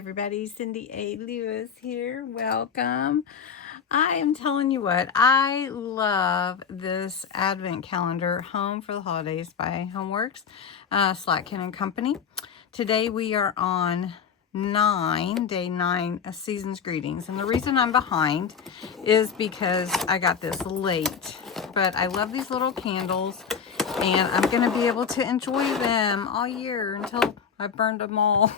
everybody, Cindy A. Lewis here. Welcome. I am telling you what, I love this advent calendar, Home for the Holidays by Homeworx, Slatkin and Company. Today we are on day 9 of Season's Greetings. And the reason I'm behind is because I got this late. But I love these little candles, and I'm going to be able to enjoy them all year until I burned them all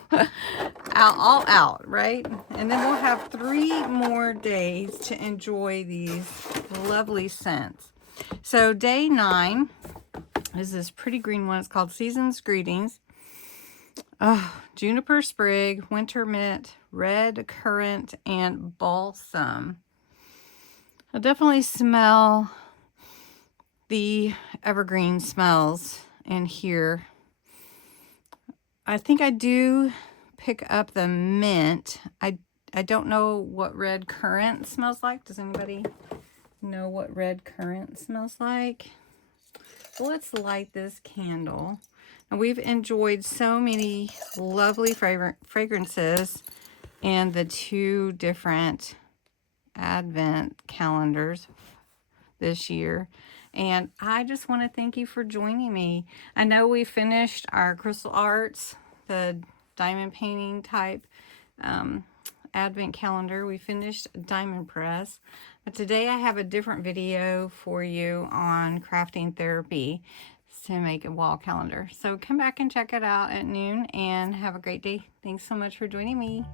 out, right? And then we'll have 3 more days to enjoy these lovely scents. So day 9 is this pretty green one. It's called Season's Greetings. Oh, juniper sprig, winter mint, red currant, and balsam. I definitely smell the evergreen smells in here. I think I do pick up the mint. I don't know what red currant smells like. Does anybody know what red currant smells like? Well, let's light this candle. And we've enjoyed so many lovely fragrances in the 2 different advent calendars this year. And I just want to thank you for joining me. I know we finished our crystal arts, the diamond painting type advent calendar. We finished diamond press. But today I have a different video for you on crafting therapy to make a wall calendar. So come back and check it out at noon and have a great day. Thanks so much for joining me.